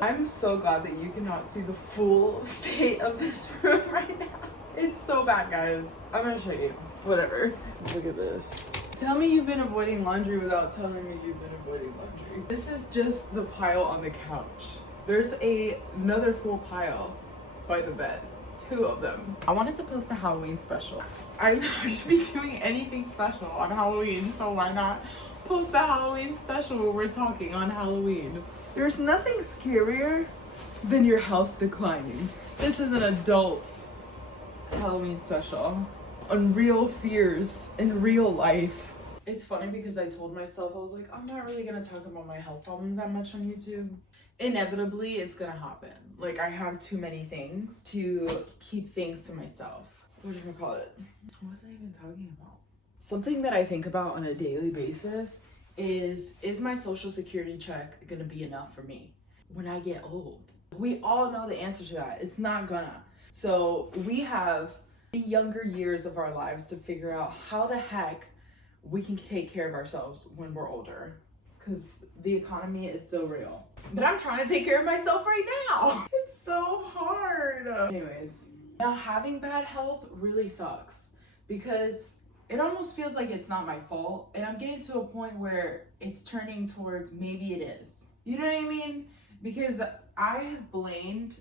I'm so glad that you cannot see the full state of this room right now. It's so bad, guys. I'm gonna show you. Whatever. Look at this. Tell me you've been avoiding laundry without telling me you've been avoiding laundry. This is just the pile on the couch. There's another full pile by the bed. 2 of them. I wanted to post a Halloween special. I'm not gonna be doing anything special on Halloween, so why not post a Halloween special where we're talking on Halloween? There's nothing scarier than your health declining. This is an adult Halloween special on real fears in real life. It's funny because I told myself, I was like, I'm not really gonna talk about my health problems that much on YouTube. Inevitably, it's gonna happen. Like, I have too many things to keep things to myself. What do you call it? What was I even talking about? Something that I think about on a daily basis is my social security check gonna be enough for me when I get old? We all know the answer to that. It's not gonna. So we have the younger years of our lives to figure out how the heck we can take care of ourselves when we're older, because the economy is so real. But I'm trying to take care of myself right now. It's so hard. Anyways, now having bad health really sucks because it almost feels like it's not my fault, and I'm getting to a point where it's turning towards maybe it is. You know what I mean? Because I have blamed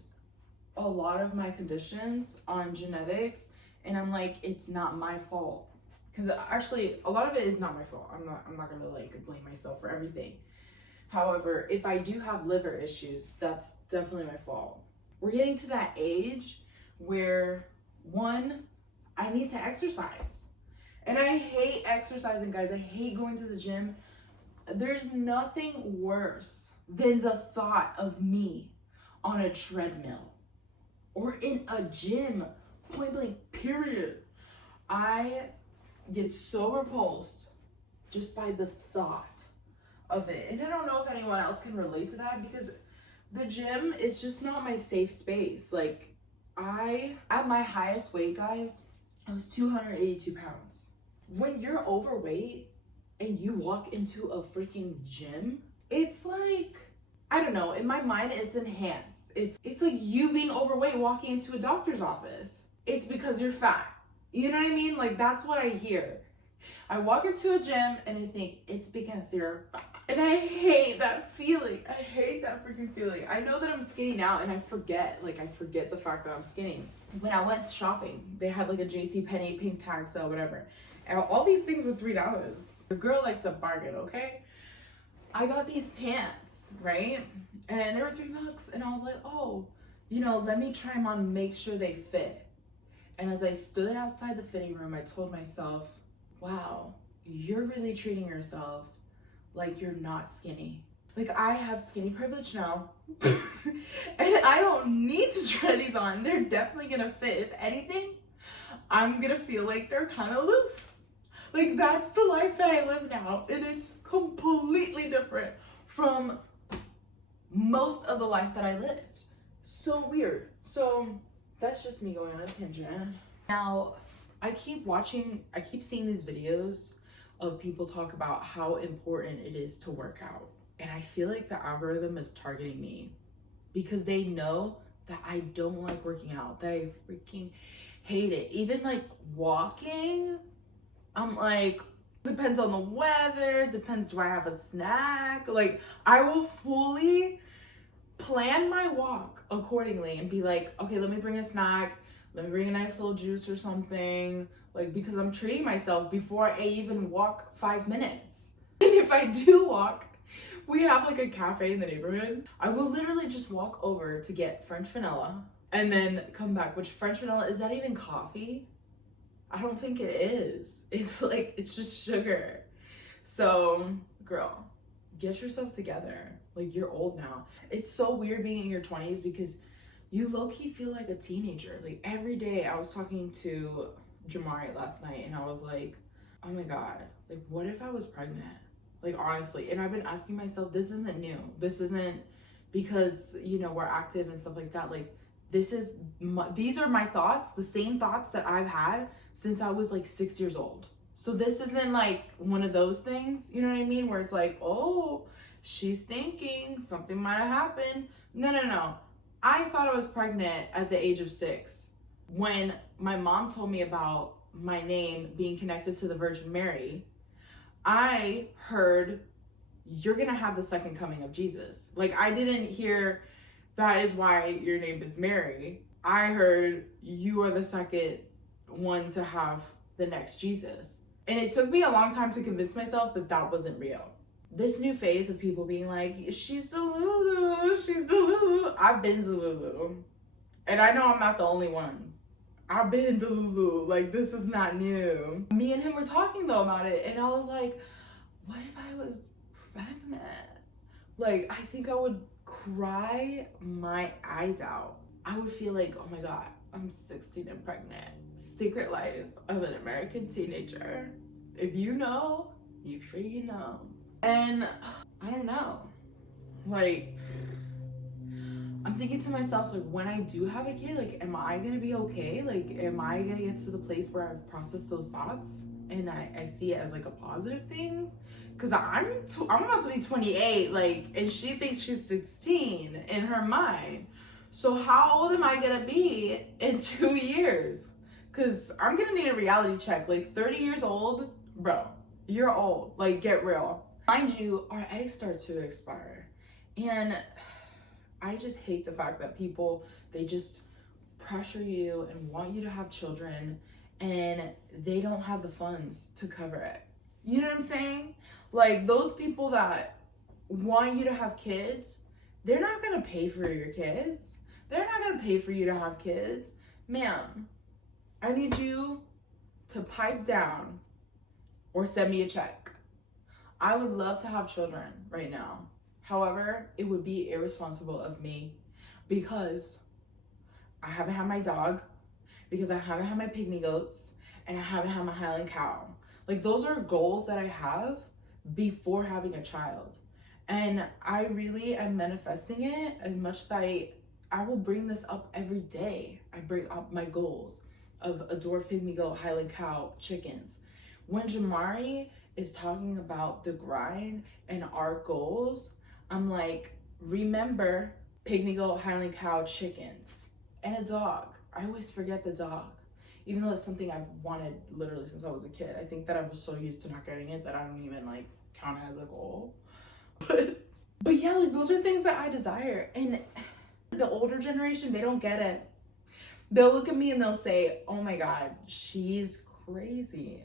a lot of my conditions on genetics, and I'm like, it's not my fault. Because actually, a lot of it is not my fault. I'm not gonna like blame myself for everything. However, if I do have liver issues, that's definitely my fault. We're getting to that age where, one, I need to exercise. And I hate exercising, guys. I hate going to the gym. There's nothing worse than the thought of me on a treadmill or in a gym, point blank, period. I get so repulsed just by the thought of it. And I don't know if anyone else can relate to that, because the gym is just not my safe space. Like, at my highest weight, guys, I was 282 pounds. When you're overweight and you walk into a freaking gym, it's like, I don't know, in my mind, it's enhanced. It's like you being overweight walking into a doctor's office. It's because you're fat. You know what I mean? Like, that's what I hear. I walk into a gym and I think it's because you're fat. And I hate that feeling. I hate that freaking feeling. I know that I'm skinny now and I forget the fact that I'm skinny. When I went shopping, they had like a JCPenney pink tag sale, whatever. And all these things were $3. The girl likes a bargain, okay? I got these pants, right? And they were $3. And I was like, oh, let me try them on and make sure they fit. And as I stood outside the fitting room, I told myself, wow, you're really treating yourself like you're not skinny. Like, I have skinny privilege now. And I don't need to try these on. They're definitely gonna fit. If anything, I'm gonna feel like they're kind of loose. Like, that's the life that I live now. And it's completely different from most of the life that I lived. So weird. So that's just me going on a tangent. Now, I keep seeing these videos of people talk about how important it is to work out. And I feel like the algorithm is targeting me because they know that I don't like working out, that I freaking hate it. Even like walking, I'm like, depends on the weather, depends, do I have a snack? Like, I will fully plan my walk accordingly and be like, okay, let me bring a snack, let me bring a nice little juice or something, like, because I'm treating myself before I even walk 5 minutes. And if I do walk, we have like a cafe in the neighborhood. I will literally just walk over to get French vanilla and then come back, which French vanilla, is that even coffee? I don't think it is. It's like, it's just sugar. So, girl, get yourself together. Like, you're old now. It's so weird being in your 20s because you low-key feel like a teenager. Like, every day I was talking to Jamari last night and I was like, oh my God, like, what if I was pregnant? Like, honestly. And I've been asking myself, this isn't new. This isn't because, we're active and stuff like that. Like, these are my thoughts, the same thoughts that I've had since I was like 6 years old. So this isn't like one of those things, you know what I mean? Where it's like, oh, she's thinking something might have happened. No. I thought I was pregnant at the age of 6 when my mom told me about my name being connected to the Virgin Mary. I heard you're gonna have the second coming of Jesus. Like, I didn't hear that is why your name is Mary. I heard you are the second one to have the next Jesus. And it took me a long time to convince myself that that wasn't real. This new phase of people being like, she's Delulu, she's Delulu. I've been Delulu. And I know I'm not the only one. I've been Delulu. Like, this is not new. Me and him were talking though about it, and I was like, what if I was pregnant? Like, I think I would cry my eyes out. I would feel like, oh my God, I'm 16 and pregnant. Secret life of an American teenager. If you know, you freaking know. And I don't know. Like, I'm thinking to myself, like, when I do have a kid, like, am I gonna be okay? Like, am I gonna get to the place where I've processed those thoughts and I see it as like a positive thing? Because I'm about to be 28, like, and she thinks she's 16 in her mind. So how old am I gonna be in 2 years? Because I'm gonna need a reality check. Like, 30 years old, bro, you're old. Like, get real. Mind you, our eggs start to expire. And I just hate the fact that people, they just pressure you and want you to have children and they don't have the funds to cover it. You know what I'm saying? Like, those people that want you to have kids, they're not gonna pay for your kids. They're not gonna pay for you to have kids. Ma'am, I need you to pipe down or send me a check. I would love to have children right now. However, it would be irresponsible of me because I haven't had my dog, because I haven't had my pygmy goats, and I haven't had my Highland cow. Like, those are goals that I have before having a child. And I really am manifesting it as much as I will bring this up every day. I bring up my goals of a dwarf pygmy goat, Highland cow, chickens. When Jamari is talking about the grind and our goals, I'm like, remember pygmy goat, Highland cow, chickens, and a dog. I always forget the dog, even though it's something I've wanted literally since I was a kid. I think that I was so used to not getting it that I don't even like count it as a goal. But yeah, like, those are things that I desire. And the older generation, they don't get it. They'll look at me and they'll say, oh my God, she's crazy.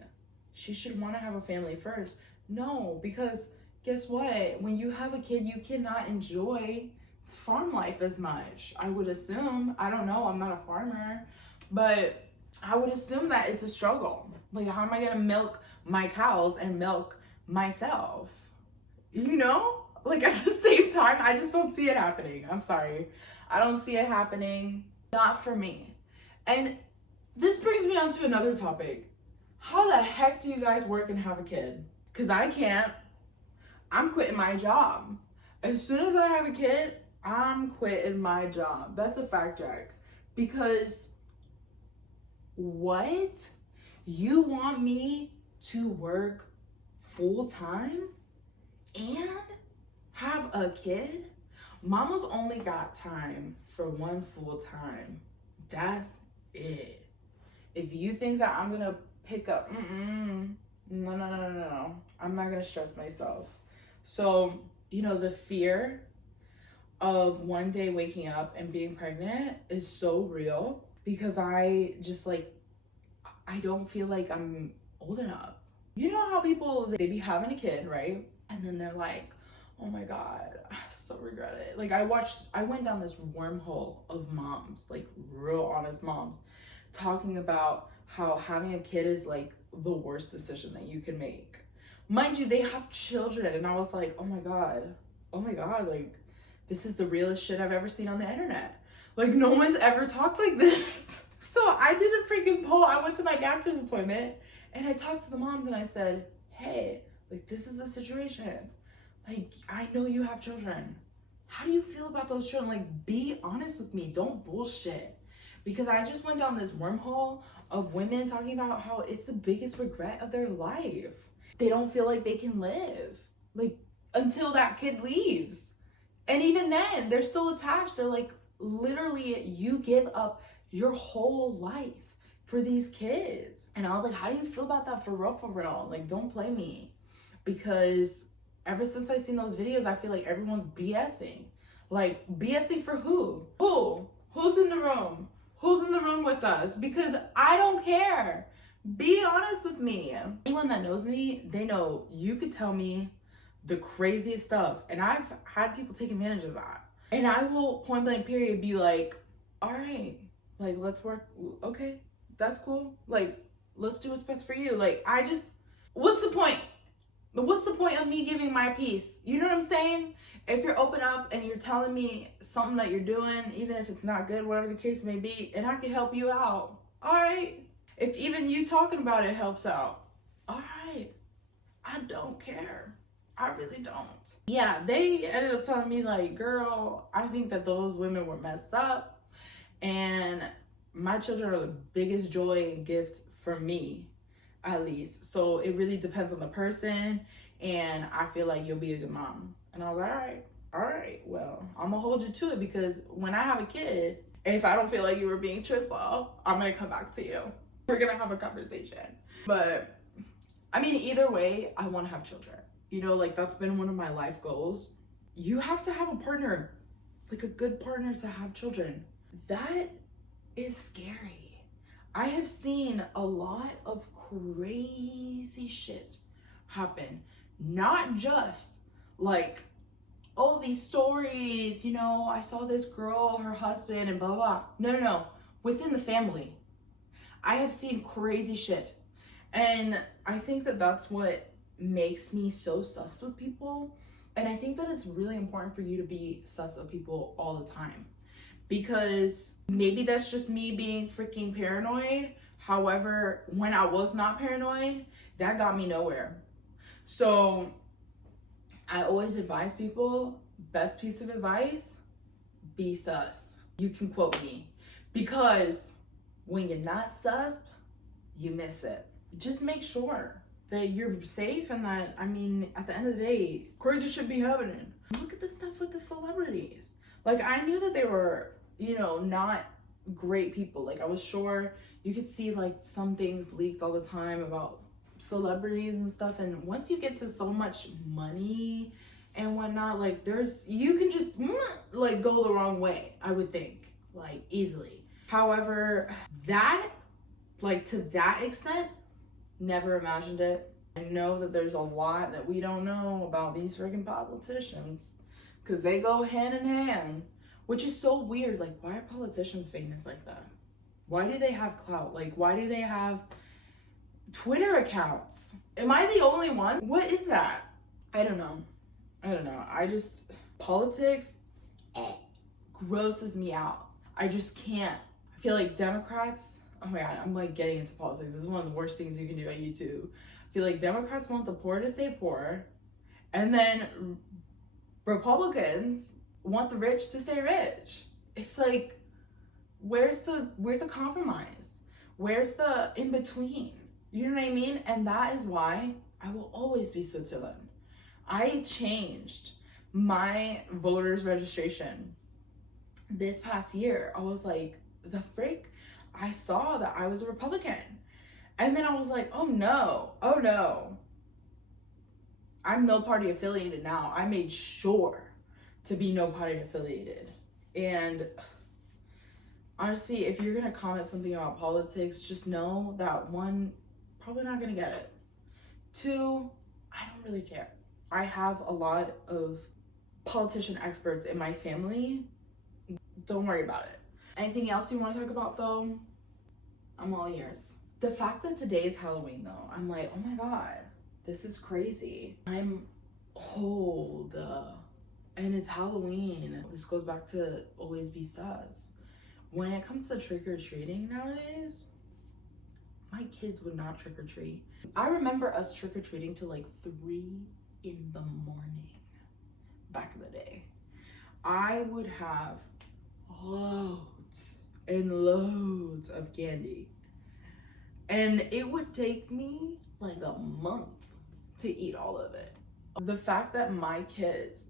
She should want to have a family first. No, because guess what? When you have a kid, you cannot enjoy farm life as much. I would assume. I don't know. I'm not a farmer. But I would assume that it's a struggle. Like, how am I going to milk my cows and milk myself? You know? Like, at the same time, I just don't see it happening. I'm sorry. I don't see it happening. Not for me. And this brings me on to another topic. How the heck do you guys work and have a kid? Because I can't. I'm quitting my job. As soon as I have a kid, I'm quitting my job. That's a fact check. Because what? You want me to work full time and have a kid? Mama's only got time for one full time. That's it. If you think that I'm gonna pick up, no. I'm not gonna stress myself. So, you know, the fear of one day waking up and being pregnant is so real because I just, like, I don't feel like I'm old enough. You know how people, they be having a kid, right? And then they're like, oh my God, I so regret it. Like, I went down this wormhole of moms, like real honest moms, talking about how having a kid is like the worst decision that you can make. Mind you, they have children, and I was like, oh my God, like, this is the realest shit I've ever seen on the internet. Like, no one's ever talked like this. So I did a freaking poll. I went to my doctor's appointment and I talked to the moms and I said, hey, like, this is the situation. Like, I know you have children. How do you feel about those children? Like, be honest with me. Don't bullshit. Because I just went down this wormhole of women talking about how it's the biggest regret of their life. They don't feel like they can live. Like, until that kid leaves. And even then, they're still attached. They're like, literally, you give up your whole life for these kids. And I was like, how do you feel about that for real, for real? Like, don't play me. Because ever since I seen those videos, I feel like everyone's BSing. Like, BSing for who? Who? Who's in the room? Who's in the room with us? Because I don't care. Be honest with me. Anyone that knows me, they know you could tell me the craziest stuff. And I've had people take advantage of that. And I will point blank period be like, all right, like, let's work. Okay, that's cool. Like, let's do what's best for you. Like, what's the point? What's the point of me giving my piece? You know what I'm saying? If you're open up and you're telling me something that you're doing, even if it's not good, whatever the case may be, and I can help you out, all right. If even you talking about it helps out, all right. I don't care. I really don't. Yeah, they ended up telling me like, girl, I think that those women were messed up, and my children are the biggest joy and gift for me, at least. So it really depends on the person, and I feel like you'll be a good mom. And I was like, all right, well, I'm gonna hold you to it, because when I have a kid, if I don't feel like you were being truthful, I'm gonna come back to you. We're gonna have a conversation. But I mean, either way, I want to have children. You know, like, that's been one of my life goals. You have to have a partner, like a good partner, to have children. That is scary. I have seen a lot of crazy shit happen. Not just like, oh, these stories, you know, I saw this girl, her husband, and blah, blah, blah. No. Within the family, I have seen crazy shit. And I think that that's what makes me so sus with people. And I think that it's really important for you to be sus of people all the time, because maybe that's just me being freaking paranoid. However, when I was not paranoid, that got me nowhere. So I always advise people, best piece of advice, be sus. You can quote me, because when you're not sus, you miss it. Just make sure that you're safe, and that, I mean, at the end of the day, crazy should be happening. Look at the stuff with the celebrities. Like, I knew that they were, you know, not great people. Like, I was sure you could see like some things leaked all the time about celebrities and stuff. And once you get to so much money and whatnot, like, you can just like go the wrong way, I would think, like, easily. However, that, like, to that extent, never imagined it. I know that there's a lot that we don't know about these freaking politicians, because they go hand in hand, which is so weird. Like, why are politicians famous like that? Why do they have clout? Like, why do they have Twitter accounts? Am I the only one? What is that? I don't know. Politics grosses me out. I just can't. I feel like Democrats, oh my God, I'm like getting into politics. This is one of the worst things you can do on YouTube. I feel like Democrats want the poor to stay poor, and then Republicans want the rich to stay rich. It's like, where's the compromise? Where's the in between? You know what I mean? And that is why I will always be Switzerland. I changed my voters registration this past year. I was like, the frick? I saw that I was a Republican. And then I was like, oh no. I'm no party affiliated now. I made sure to be no party affiliated. And honestly, if you're gonna comment something about politics, just know that, one, probably not gonna get it. Two, I don't really care. I have a lot of politician experts in my family. Don't worry about it. Anything else you want to talk about though? I'm all ears. The fact that today is Halloween though, I'm like, oh my God, this is crazy. I'm old and it's Halloween. This goes back to always be sus. When it comes to trick-or-treating nowadays, my kids would not trick-or-treat. I remember us trick-or-treating till like 3 in the morning back in the day. I would have loads and loads of candy, and it would take me like a month to eat all of it. The fact that my kids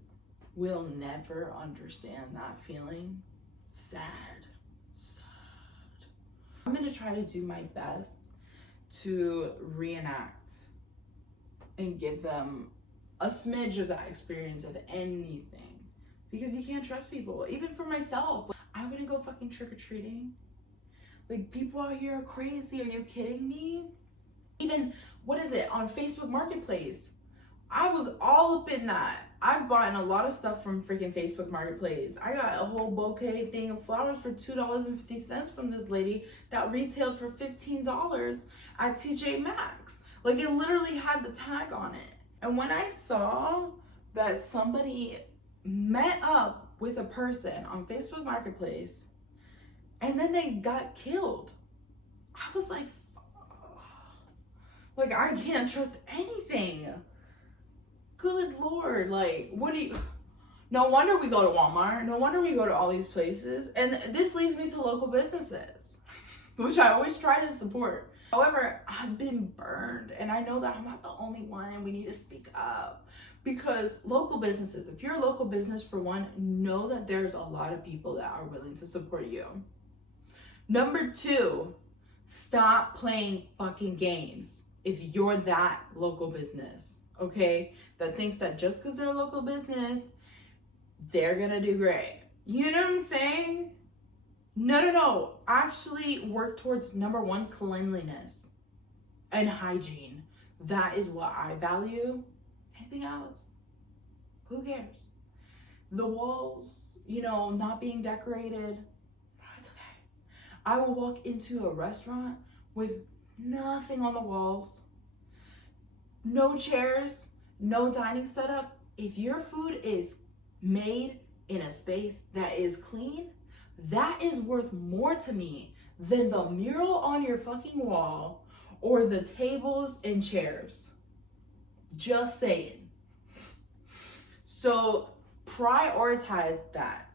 will never understand that feeling, sad. I'm gonna try to do my best to reenact and give them a smidge of that experience of anything, because you can't trust people. Even for myself, I wouldn't go fucking trick-or-treating. Like, people out here are crazy. Are you kidding me? Even, what is it, on Facebook Marketplace, I was all up in that. I've bought a lot of stuff from freaking Facebook Marketplace. I got a whole bouquet thing of flowers for $2.50 from this lady that retailed for $15 at TJ Maxx. Like, it literally had the tag on it. And when I saw that somebody met up with a person on Facebook Marketplace and then they got killed, I was like, like, I can't trust anything. Good Lord, like, what do you... No wonder we go to Walmart. No wonder we go to all these places. And this leads me to local businesses, which I always try to support. However, I've been burned, and I know that I'm not the only one, and we need to speak up. Because local businesses, if you're a local business, for one, know that there's a lot of people that are willing to support you. Number two, stop playing fucking games if you're that local business, okay? That thinks that just because they're a local business, they're gonna do great. You know what I'm saying? No. Actually work towards, number one, cleanliness and hygiene. That is what I value. Anything else, who cares? The walls, you know, not being decorated, it's okay. I will walk into a restaurant with nothing on the walls, no chairs, no dining setup. If your food is made in a space that is clean, that is worth more to me than the mural on your fucking wall or the tables and chairs. Just saying. So prioritize that.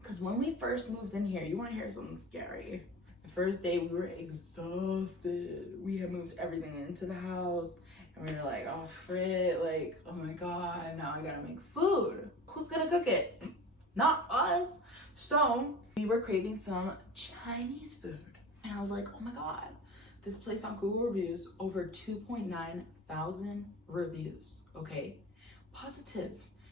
Because when we first moved in here, you want to hear something scary? The first day we were exhausted. We had moved everything into the house and we were like, oh frick, like, oh my God, now I gotta make food. Who's gonna cook it? Not us. So we were craving some Chinese food. And I was like, oh my God, this place on Google Reviews, over 2.9 thousand reviews, okay? Positive.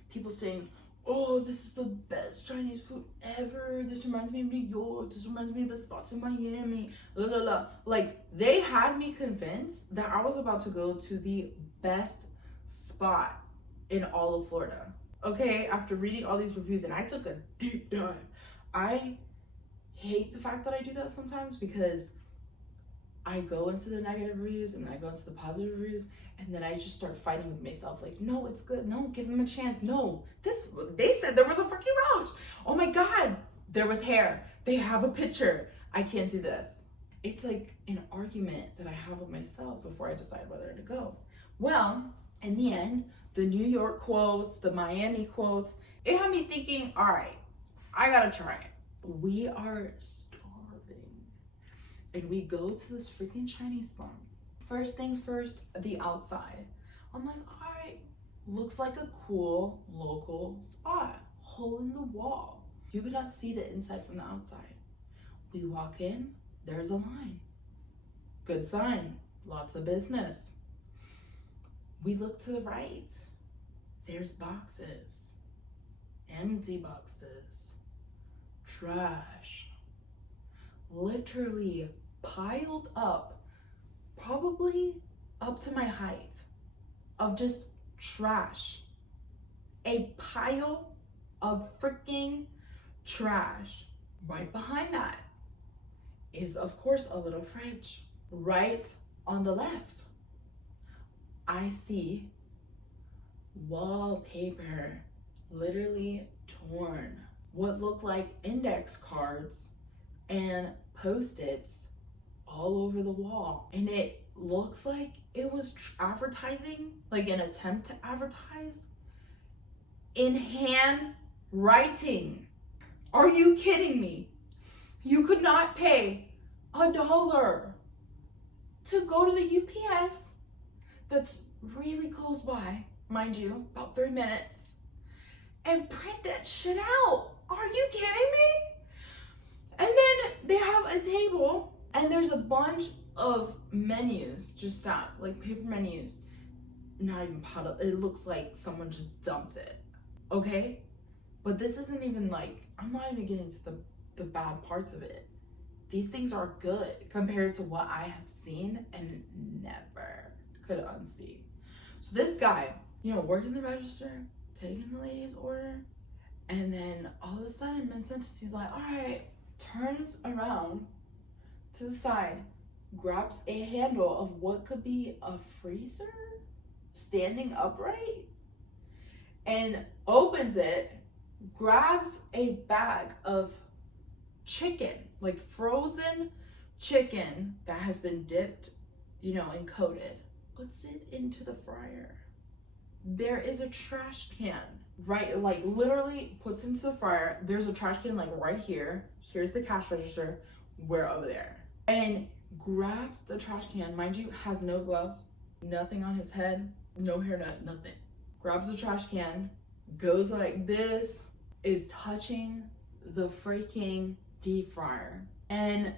People saying, oh, this is the best Chinese food ever. This reminds me of New York. This reminds me of the spots in Miami. La, la, la. Like, they had me convinced that I was about to go to the best spot in all of Florida. Okay, after reading all these reviews, and I took a deep dive. I hate the fact that I do that sometimes, because I go into the negative reviews and then I go into the positive reviews, and then I just start fighting with myself. Like, no, it's good. No, give them a chance. No, they said there was a fucking roach. Oh my God, there was hair. They have a picture. I can't do this. It's like an argument that I have with myself before I decide whether to go. Well, in the end, the New York quotes, the Miami quotes, it had me thinking, all right, I gotta try it. We are starving. And we go to this freaking Chinese spot. First things first, the outside. I'm like, all right, looks like a cool local spot. Hole in the wall. You could not see the inside from the outside. We walk in, there's a line. Good sign, lots of business. We look to the right. There's boxes, empty boxes, trash, literally piled up, probably up to my height, of just trash. A pile of freaking trash. Right behind that is, of course, a little fridge. Right on the left, I see wallpaper, literally torn. What looked like index cards and Post-its all over the wall. And it looks like it was advertising, like an attempt to advertise in handwriting. Are you kidding me? You could not pay $1 to go to the UPS that's really close by mind you, about 3 minutes, and print that shit out. Are you kidding me? And then they have a table and there's a bunch of menus just stacked, like paper menus, not even piled up. It looks like someone just dumped it, okay? But this isn't even like, I'm not even getting to the bad parts of it. These things are good compared to what I have seen and never could unsee. So this guy, you know, working the register, taking the lady's order, and then all of a sudden, mid-sentence, he's like, all right, turns around to the side, grabs a handle of what could be a freezer standing upright, and opens it, grabs a bag of chicken, like frozen chicken that has been dipped, you know, and coated, puts it into the fryer. There is a trash can, right? Like literally puts into the fryer. There's a trash can like right here. Here's the cash register. We're over there. And grabs the trash can. Mind you, has no gloves, nothing on his head, no hairnet, nothing. Grabs the trash can, goes like this, is touching the freaking deep fryer, and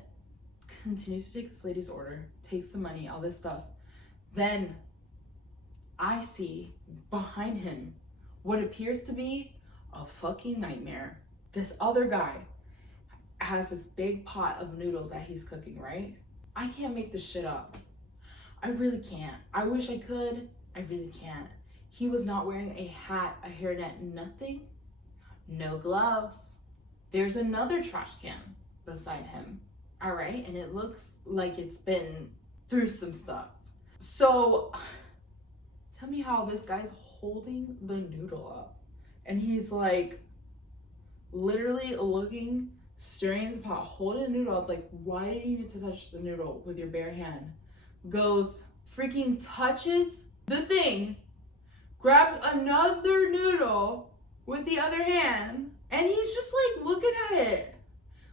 continues to take this lady's order, takes the money, all this stuff. Then I see behind him what appears to be a fucking nightmare. This other guy has this big pot of noodles that he's cooking, right? I can't make this shit up. I really can't. I wish I could. I really can't. He was not wearing a hat, a hairnet, nothing. No gloves. There's another trash can beside him, all right? And it looks like it's been through some stuff. So tell me how this guy's holding the noodle up. And he's like literally looking, staring at the pot, holding the noodle up, like, why did you need to touch the noodle with your bare hand? Goes, freaking touches the thing, grabs another noodle with the other hand, and he's just like looking at it,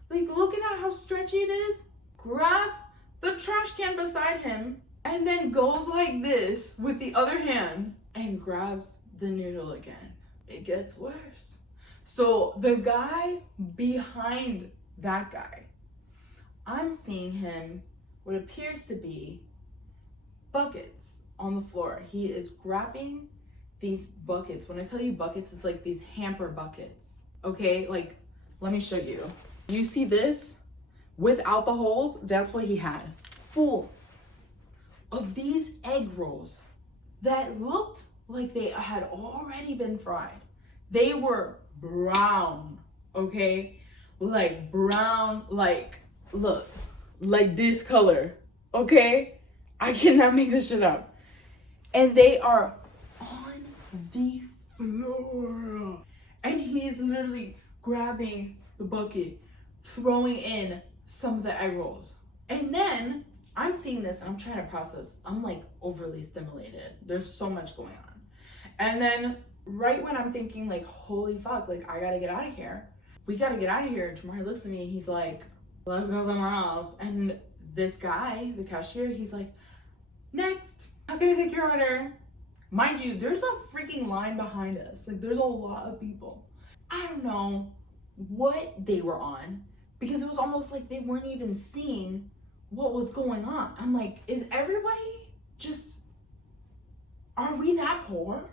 like looking at how stretchy it is, grabs the trash can beside him, and then goes like this with the other hand and grabs the noodle again. It gets worse. So the guy behind that guy, I'm seeing him what appears to be buckets on the floor. He is grabbing these buckets. When I tell you buckets, it's like these hamper buckets, okay? Like, let me show you. You see this? Without the holes, that's what he had. Full of these egg rolls that looked like they had already been fried. They were brown, okay? Like brown, like, look, like this color, okay? I cannot make this shit up. And they are on the floor. And he's literally grabbing the bucket, throwing in some of the egg rolls. And then I'm seeing this, I'm trying to process. I'm like overly stimulated. There's so much going on. And then right when I'm thinking like, holy fuck, like I gotta get out of here. We gotta get out of here. Jamari looks at me and he's like, let's go somewhere else. And this guy, the cashier, he's like, next, how can I take your order? Mind you, there's a freaking line behind us. Like there's a lot of people. I don't know what they were on because it was almost like they weren't even seeing what was going on. I'm like, is everybody just, are we that poor?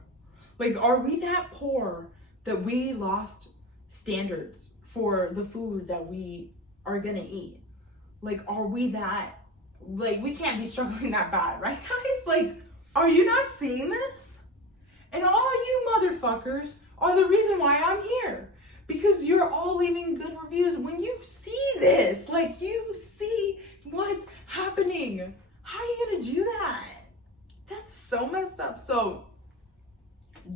Like, are we that poor that we lost standards for the food that we are gonna eat? Like, are we that, like, we can't be struggling that bad, right guys? Like, are you not seeing this? And all you motherfuckers are the reason why I'm here. Because you're all leaving good reviews when you see this. Like, you see what's happening. How are you gonna do that? That's so messed up. So,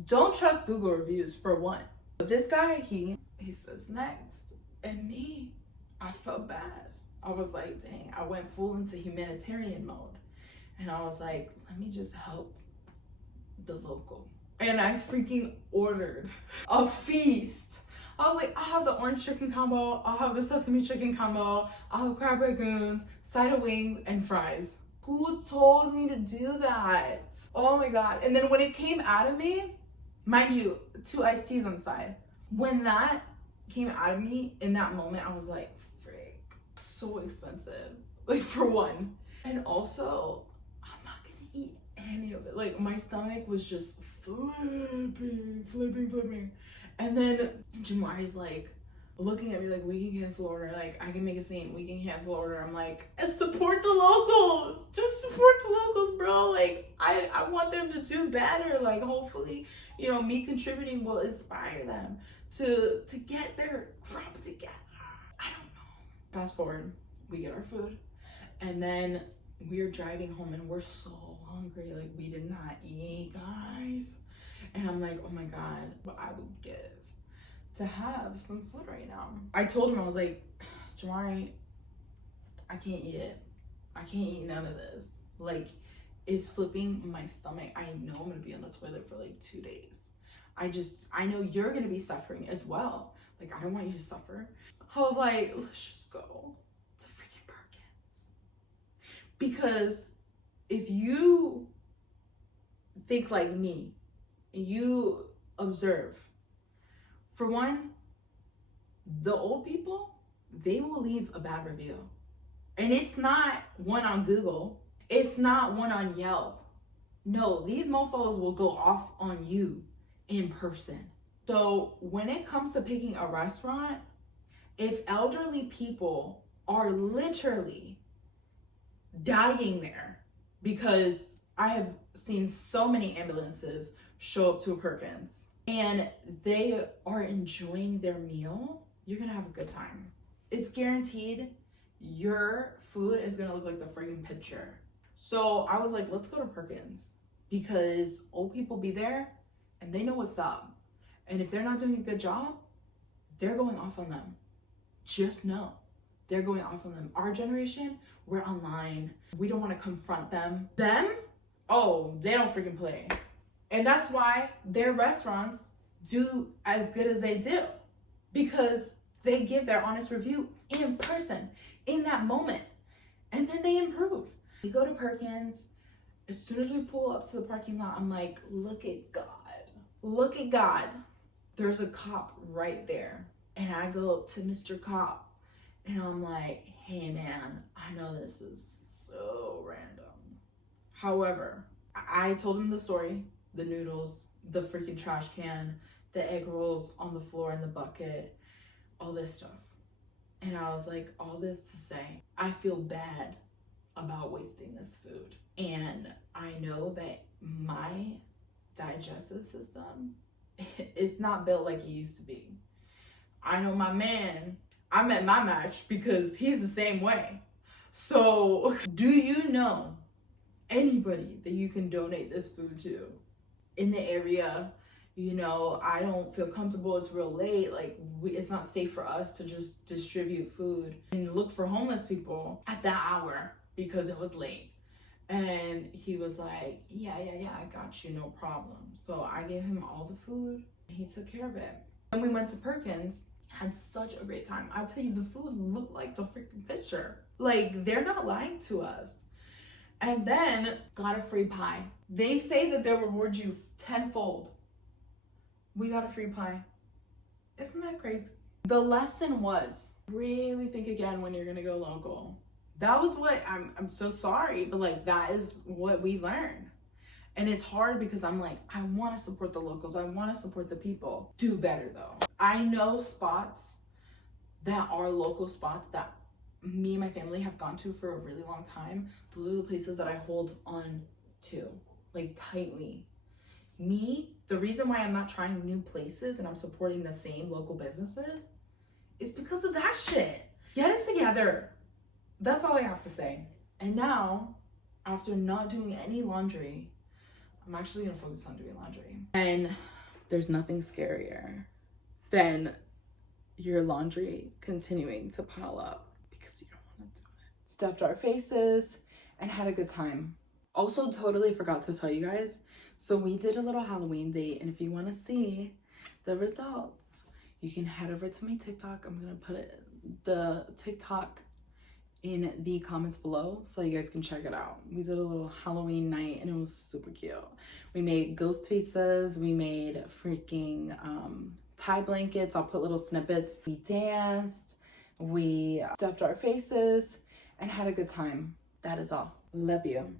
don't trust Google reviews for one. But this guy, he says next. And me, I felt bad. I was like, dang, I went full into humanitarian mode. And I was like, let me just help the local. And I freaking ordered a feast. I was like, I'll have the orange chicken combo, I'll have the sesame chicken combo, I'll have crab rangoons, side of wings, and fries. Who told me to do that? Oh my God. And then when it came out of me, mind you, 2 iced teas on the side. When that came out of me in that moment, I was like, frick, so expensive. Like, for one. And also, I'm not gonna eat any of it. Like, my stomach was just flipping. And then Jamari's like, looking at me like, we can cancel order. Like, I can make a scene. We can cancel order. I'm like, support the locals. Just support the locals, bro. Like, I want them to do better. Like, hopefully, you know, me contributing will inspire them to get their crap together. I don't know. Fast forward, we get our food. And then we're driving home and we're so hungry. Like, we did not eat, guys. And I'm like, oh my God, what I would give to have some food right now. I told him, I was like, Jamari, I can't eat it. I can't eat none of this. Like, it's flipping my stomach. I know I'm gonna be on the toilet for like 2 days. I know you're gonna be suffering as well. Like, I don't want you to suffer. I was like, let's just go to freaking Perkins. Because if you think like me, you observe, for one, the old people, they will leave a bad review. And it's not one on Google. It's not one on Yelp. No, these mofos will go off on you in person. So when it comes to picking a restaurant, if elderly people are literally dying there, because I have seen so many ambulances show up to a Perkins and they are enjoying their meal, you're gonna have a good time. It's guaranteed your food is gonna look like the friggin' picture. So I was like, let's go to Perkins, because old people be there and they know what's up. And if they're not doing a good job, they're going off on them. Just know, they're going off on them. Our generation, we're online. We don't wanna confront them. Them, oh, they don't freaking play. And that's why their restaurants do as good as they do, because they give their honest review in person, in that moment, and then they improve. We go to Perkins. As soon as we pull up to the parking lot, I'm like, look at God. Look at God. There's a cop right there. And I go up to Mr. Cop and I'm like, hey man, I know this is so random. However, I told him the story, the noodles, the freaking trash can, the egg rolls on the floor in the bucket, all this stuff. And I was like, all this to say, I feel bad about wasting this food. And I know that my digestive system is not built like it used to be. I know my man, I met my match because he's the same way. So do you know anybody that you can donate this food to in the area? You know, I don't feel comfortable. It's real late. Like, it's not safe for us to just distribute food and look for homeless people at that hour because it was late. And he was like, yeah, I got you, no problem. So I gave him all the food. He took care of it. When we went to Perkins, had such a great time. I'll tell you, the food looked like the freaking picture. Like, they're not lying to us. And then got a free pie. They say that they'll reward you tenfold. We got a free pie. Isn't that crazy? The lesson was, really think again when you're gonna go local. That was what, I'm so sorry, but like, that is what we learned. And it's hard because I'm like, I want to support the locals. I want to support the people. Do better though. I know spots that are local spots that me and my family have gone to for a really long time. Those are the places that I hold on to, like, tightly. Me, the reason why I'm not trying new places and I'm supporting the same local businesses is because of that shit. Get it together. That's all I have to say. And now, after not doing any laundry, I'm actually gonna focus on doing laundry. And there's nothing scarier than your laundry continuing to pile up because you don't want to do it. Stuffed our faces and had a good time. Also, totally forgot to tell you guys. So we did a little Halloween date, and if you want to see the results, you can head over to my TikTok. I'm gonna put the TikTok in the comments below so you guys can check it out. We did a little Halloween night and it was super cute. We made ghost pizzas, we made freaking tie blankets. I'll put little snippets. We danced, we stuffed our faces and had a good time. That is all. Love you.